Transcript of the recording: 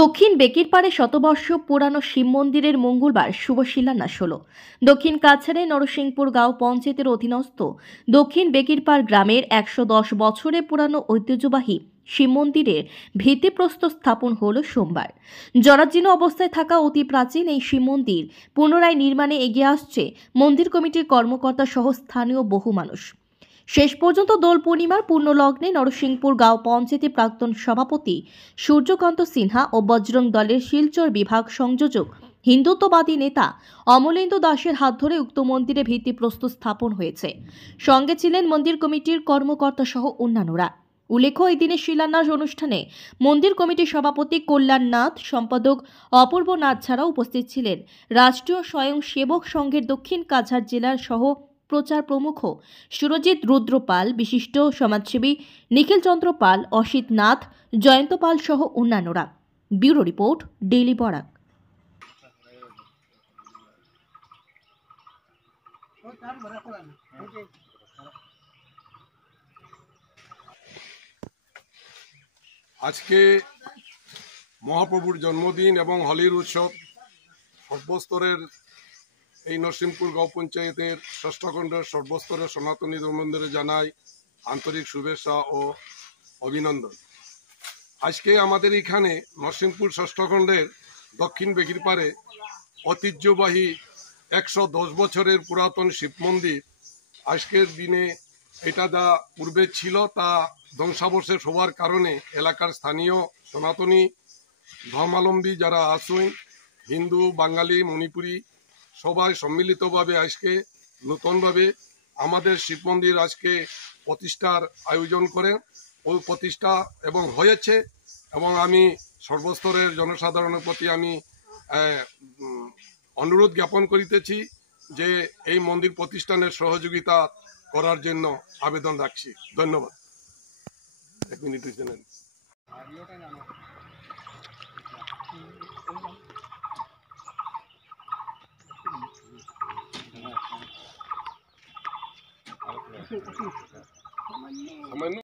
দক্ষিণ বেকিরপাড়ে শতবর্ষ পুরানো শিব মন্দিরের মঙ্গলবার শুভ শিলান্যাস হল। দক্ষিণ কাছাড়ে নরসিংপুর গাঁও পঞ্চায়েতের অধীনস্থ দক্ষিণ বেকিরপাড় গ্রামের ১১০ বছরের পুরানো ঐতিহ্যবাহী শিব মন্দিরের ভিত্তিপ্রস্তর স্থাপন হল সোমবার। জরাজীর্ণ অবস্থায় থাকা অতি প্রাচীন এই শিব মন্দির পুনরায় নির্মাণে এগিয়ে আসছে মন্দির কমিটির কর্মকর্তা সহ স্থানীয় বহু মানুষ। শেষ পর্যন্ত দোল পূর্ণিমার পূর্ণলগ্নে নরসিংপুর গাঁও পঞ্চায়েতের প্রাক্তন সভাপতি সূর্যকান্ত সিনহা ও বজরং দলের শিলচর বিভাগ সংযোজক হিন্দুত্ববাদী নেতা অমলেন্দু দাসের হাত ধরে উক্ত মন্দিরে ভিত্তিপ্রস্তর স্থাপন হয়েছে। সঙ্গে ছিলেন মন্দির কমিটির কর্মকর্তা সহ অন্যান্যরা। উল্লেখ্য, এই দিনের শিলান্যাস অনুষ্ঠানে মন্দির কমিটির সভাপতি কল্যাণ নাথ, সম্পাদক অপূর্ব নাথ ছাড়াও উপস্থিত ছিলেন রাষ্ট্রীয় স্বয়ংসেবক সংঘের দক্ষিণ কাছাড় জেলার সহ প্রচার প্রমুখ সুরজিৎ রুদ্র পাল, বিশিষ্ট সমাজসেবী নিখিল চন্দ্র পাল, অসিত নাথ, জয়ন্ত পাল সহ অন্যান্যরা। Bureau report, daily Barak. আজকে মহাপ্রভুর জন্মদিন এবং হোলির উৎসব সর্বস্তরের এই নরসিংপুর গাঁও পঞ্চায়েতের ষষ্ঠ খণ্ডের সর্বস্তরের সনাতনী ধর্মবন্ধুদের জানাই আন্তরিক শুভেচ্ছা ও অভিনন্দন। আজকে আমাদের এখানে নরসিংপুর ষষ্ঠ খণ্ডের দক্ষিণ বেকিরপাড়ে ঐতিহ্যবাহী ১১০ বছরের পুরাতন শিব মন্দির, আজকের দিনে এটা যা পূর্বে ছিল তা ধ্বংসাবশেষ হওয়ার কারণে এলাকার স্থানীয় সনাতনী ধর্মাবলম্বী যারা আছেন, হিন্দু, বাঙালি, মণিপুরী, সবাই সম্মিলিতভাবে আজকে নতুনভাবে আমাদের শিব মন্দির আজকে প্রতিষ্ঠার আয়োজন করেন ও প্রতিষ্ঠা এবং হয়েছে। এবং আমি সর্বস্তরের জনসাধারণের প্রতি আমি অনুরোধ জ্ঞাপন করিতেছি যে এই মন্দির প্রতিষ্ঠানের সহযোগিতা করার জন্য আবেদন রাখছি। ধন্যবাদ। এক মিনিট জানেন সামান্য